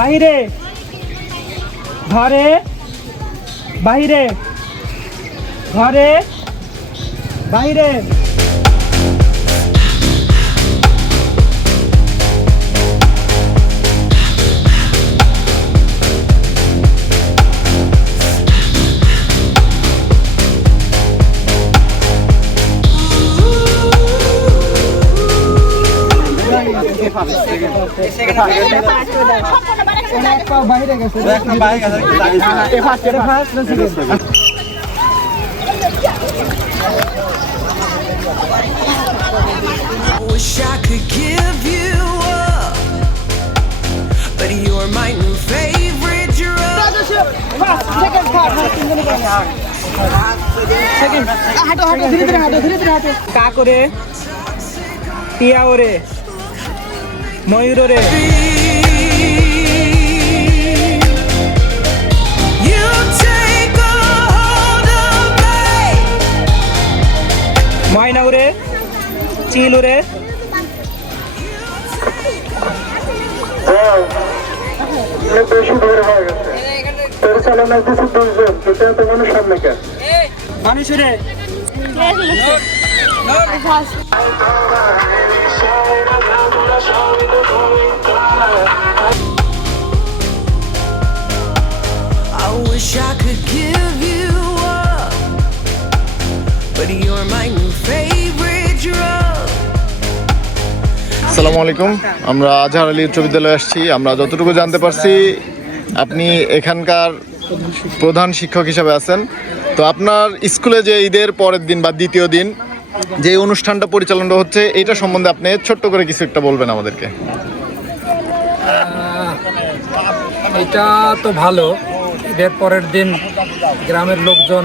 বাহিরে, ঘরে, বাহিরে, ঘরে, বাহিরে। বাইরে গেছে Wish I could give you up, but you're my new favorite drug. কাকরে, টিয়া ওরে, ময়ূর ওরে। You take a hold of me. ময়না উড়ে, চিল উড়ে। বেশি দূরে হয়ে গেছে তোর চালানো কিছু দুজন কিন্তু এত মানুষ সামনে কেন মানুষ উড়ে। I wish I could give you up, but you're my new favorite drug. আসসালামু আলাইকুম। আমরা আজহার আলী উচ্চ বিদ্যালয়ে আসছি। আমরা যতটুকু জানতে পারছি আপনি এখানকার প্রধান শিক্ষক হিসেবে আছেন। তো আপনার স্কুলে যে ঈদের পরের দিন বা দ্বিতীয় দিন যে অনুষ্ঠানটা পরিচালনা হচ্ছে এইটা সম্বন্ধে আপনি ছোট্ট করে কিছু একটা বলবেন আমাদেরকে। এটা তো ভালো। ঈদের পরের দিন গ্রামের লোকজন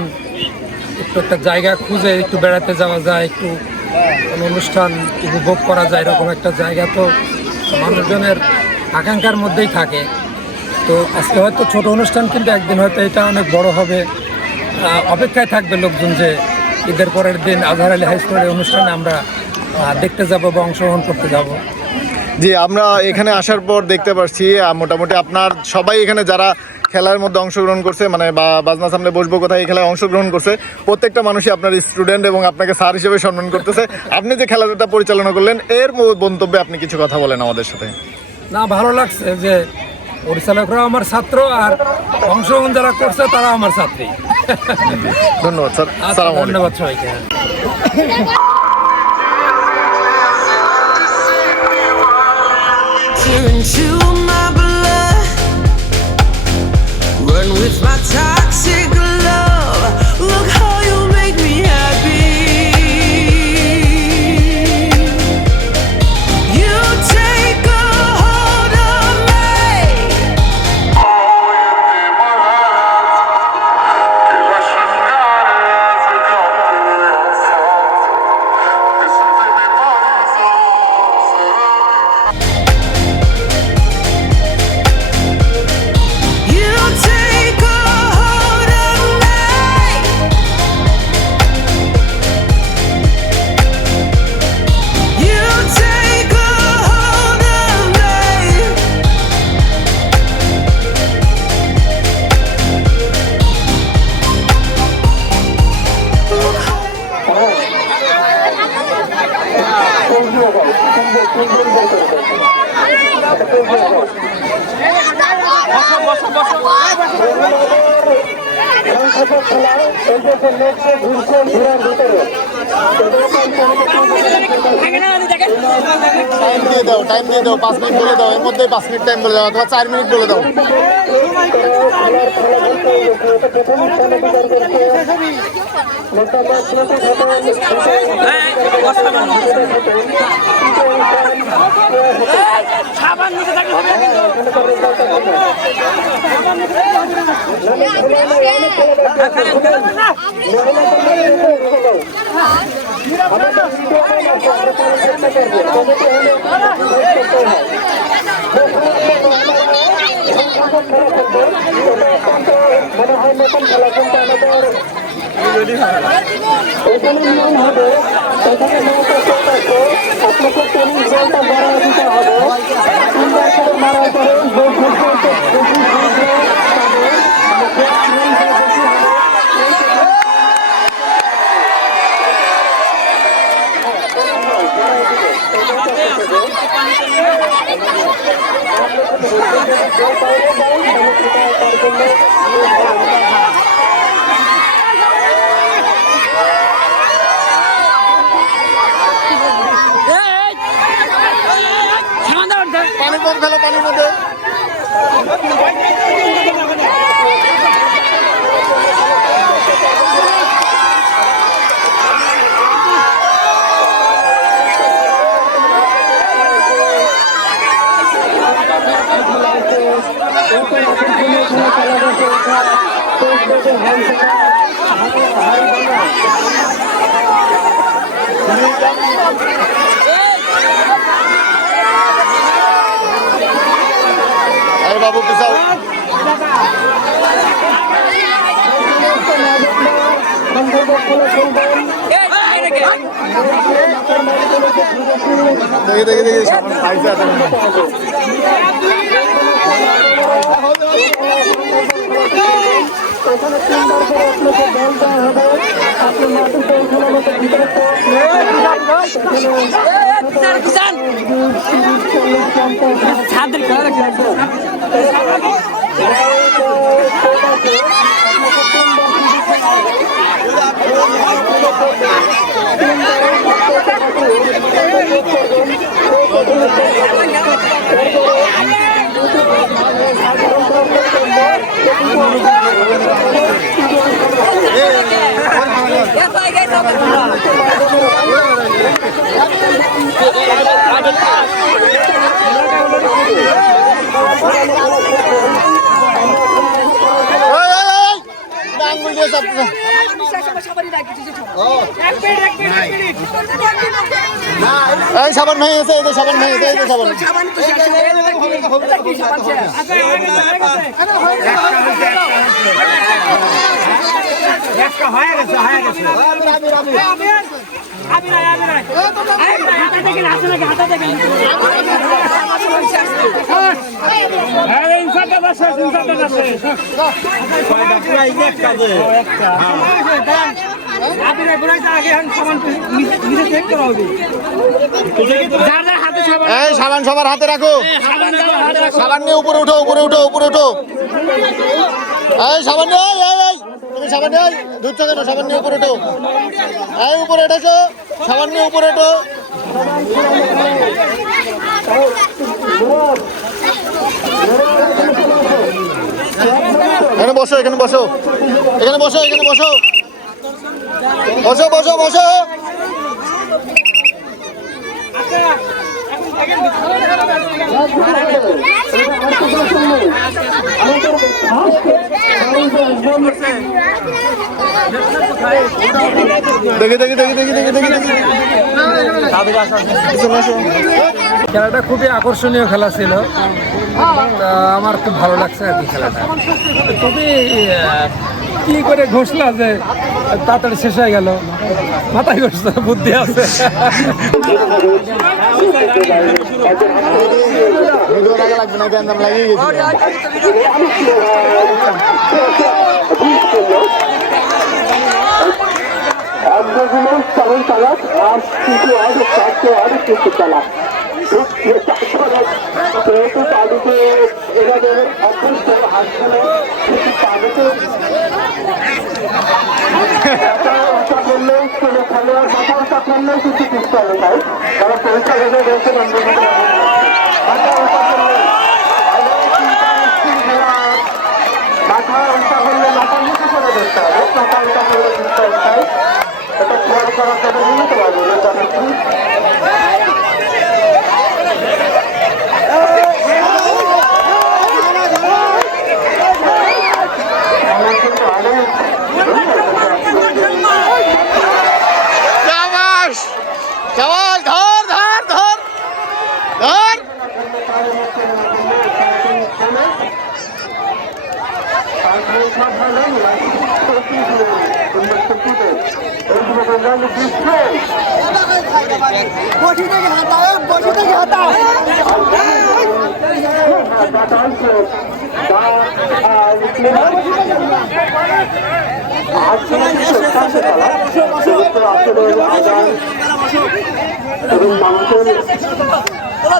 একটু একটা জায়গা খুঁজে একটু বেড়াতে যাওয়া যায়, একটু কোনো অনুষ্ঠান উপভোগ করা যায়, এরকম একটা জায়গা তো মানুষজনের আকাঙ্ক্ষার মধ্যেই থাকে। তো আজকে হয়তো ছোট অনুষ্ঠান, কিন্তু একদিন হয়তো এটা অনেক বড় হবে। অপেক্ষায় থাকবে লোকজন যে ঈদের পরের দিন আজহার আলী হাই স্কুলের অনুষ্ঠানে আমরা দেখতে যাব বা অংশগ্রহণ করতে যাব। জি, আমরা এখানে আসার পর দেখতে পাচ্ছি মোটামুটি আপনার সবাই এখানে যারা খেলার মধ্যে অংশগ্রহণ করছে, মানে বা বাজনা সামনে বসবো কোথায়, এই খেলায় অংশগ্রহণ করছে, প্রত্যেকটা মানুষই আপনার স্টুডেন্ট এবং আপনাকে স্যার হিসেবে সম্মান করতেছে। আপনি যে খেলাটা পরিচালনা করলেন এর মন্তব্যে আপনি কিছু কথা বলেন আমাদের সাথে। না, ভালো লাগছে যে পরিচালকরা আমার ছাত্র আর অংশগ্রহণ যারা করছে তারা আমার ছাত্রী। ধন্যবাদ স্যার। আসসালামু আলাইকুম। ধন্যবাদ সবাইকে। Tear into my blood, run with my toxic love. Look how you make me happy. You take a hold of me. You take a hold of me. You take a hold of me. Time দিয়ে দাও 5 minute বলে দাও, এর মধ্যে 5 minute time বলে দাও অথবা 4 minute বলে দাও। সাবান নিতে থাকলে হবে কিন্তু। আপনাকে পানির মধ্যে ফেলো, পানির মধ্যে। আরে বাবু পিছাও। দেখি দেখি দেখি খাইছে আছে আঙ্গুল দিয়ে চাপছে। এই সাবান নাই আছে, এই তো সাবান নাই আছে, এই তো সাবান। এই সাবান সবার হাতে রাখো, সাবান নিয়ে উপরে উঠো, উপরে উঠো, উপরে উঠো। এই সাবান নিয়ে, এই তুমি সাবান নিয়ে ধরছো কেন? সাবান নিয়ে উপরে উঠো, এই উপরে উঠেছো, সাবান নিয়ে উপরে উঠো। এখানে বসো, এখানে বসো, এখানে বসো, এখানে বসো, বসো বসো বসো। দেখি দেখি দেখি দেখি দেখি দেখি দেখি খেলাটা খুবই আকর্ষণীয় খেলা ছিল, তা আমার খুব ভালো লাগছে আর কি খেলাটা। তুমি কি করে ঘোষলা যে তাড়াতাড়ি শেষ হয়ে গেল? মাথায় ঘষছে, বুদ্ধি আছে। লাগবে না, দাম লাগিয়ে গেছি। চালন চালাক আর কিন্তু আরো চারটে আরো কিন্তু চালাক যেহেতু পানিতে এভাবে অভ্যস্ত হাত খেলে কিন্তু পানিতে উঁচা করলেও কোনো খেলোয়াড় মাথা উঁচা করলেও কিন্তু পিছতে হবে, তাই তারা পরীক্ষা ভেবে রয়েছে মাথা উঁচা করলে মাথা উঁচা করলে মাথা নিচে করে দেখতে হবে, মাথা উঁচা করলে পিছতে হবে, তাই এটা খেয়াল করার জন্য নিতে পারবো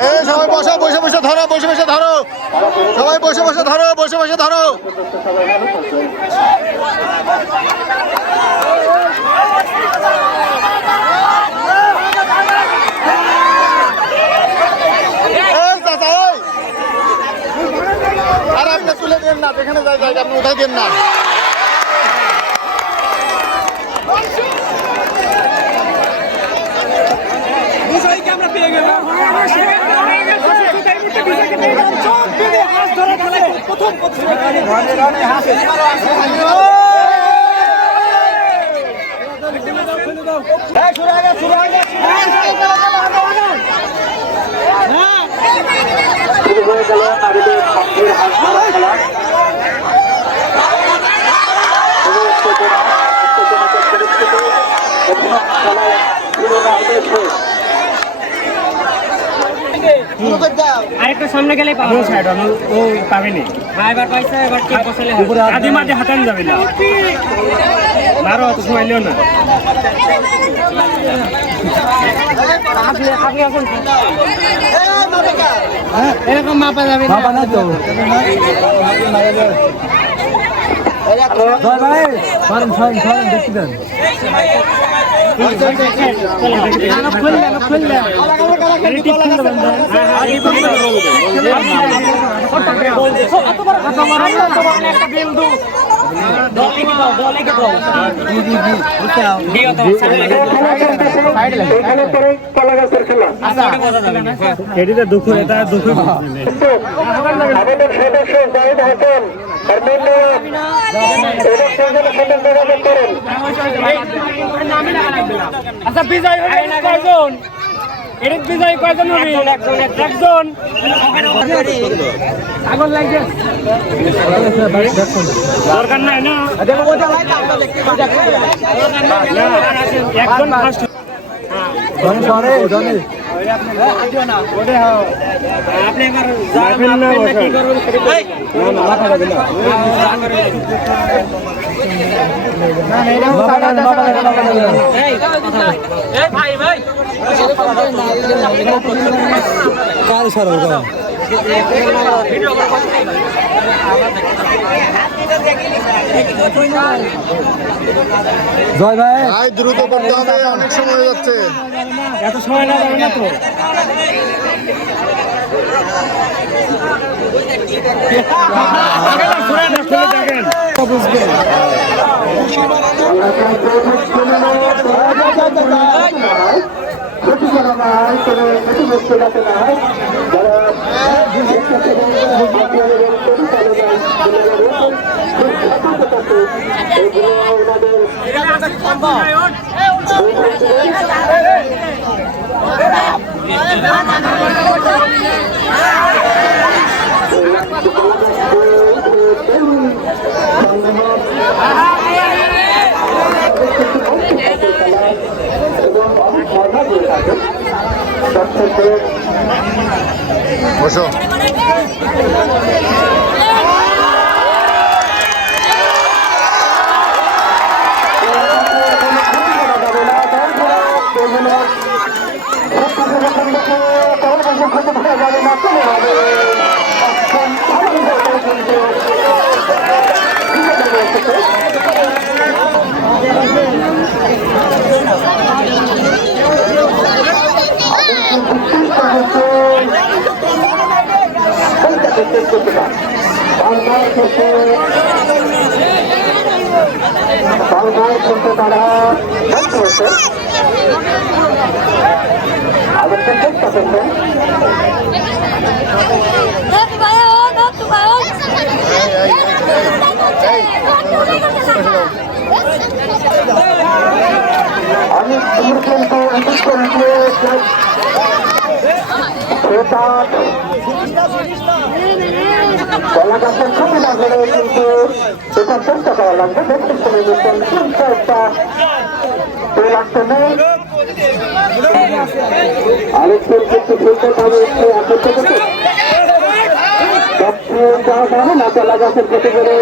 এই সবাই বসো, বসে বসে ধরো, বসে বসে ধরো, সবাই বসে বসে ধরো, বসে বসে ধরো। আর আপনি তুলে দেন না, যেখানে যাই জায়গা আপনি উঠাই দেন না। বিষয়কে আমরা পেয়ে গেলাম। প্রথম শুরু হয়ে গেল নারীদের সঙ্গের হাত ধরা খেলা। আরেকটা সামনে গেলে পাবো সাইড ও পাবেনি। এবার পাইছে, এবার ঠিক বসালে হবে। আদি মাঝে হাতান যাবে না, আরো অত সময় নিও না। আপনি আসুন, এরকম মাপা যাবে না। মাপা না তো দেখতে দেন। আমাদের সদস্য জাহিদ হাসান যোগাযোগ করেন। আচ্ছা, বিজয় কয়জন? এর বিজয় কয়জন হবে? একজন। আগুন লাগছে, দরকার নাই না, একজন ফার্স্ট। আপনি এবার কি করবেন? জয় ভাই, দ্রুত করতে হবে, অনেক সময় হয়ে যাচ্ছে। এত সময় না যাবে না তো। ক্ষতি করা নাই, কোনো ক্ষতিগ্রস্ত যাতে না হয়। বসো। তারা আগে চেষ্টা করছেন। আমি কিন্তু কলা গাছের ক্ষতি না করে কিন্তু এটা চেষ্টা করা লাগবে। দেখতে একটা লাগতে নেই, আরেকজন কিন্তু খেলতে পারে না কলা গাছের ক্ষতি করে।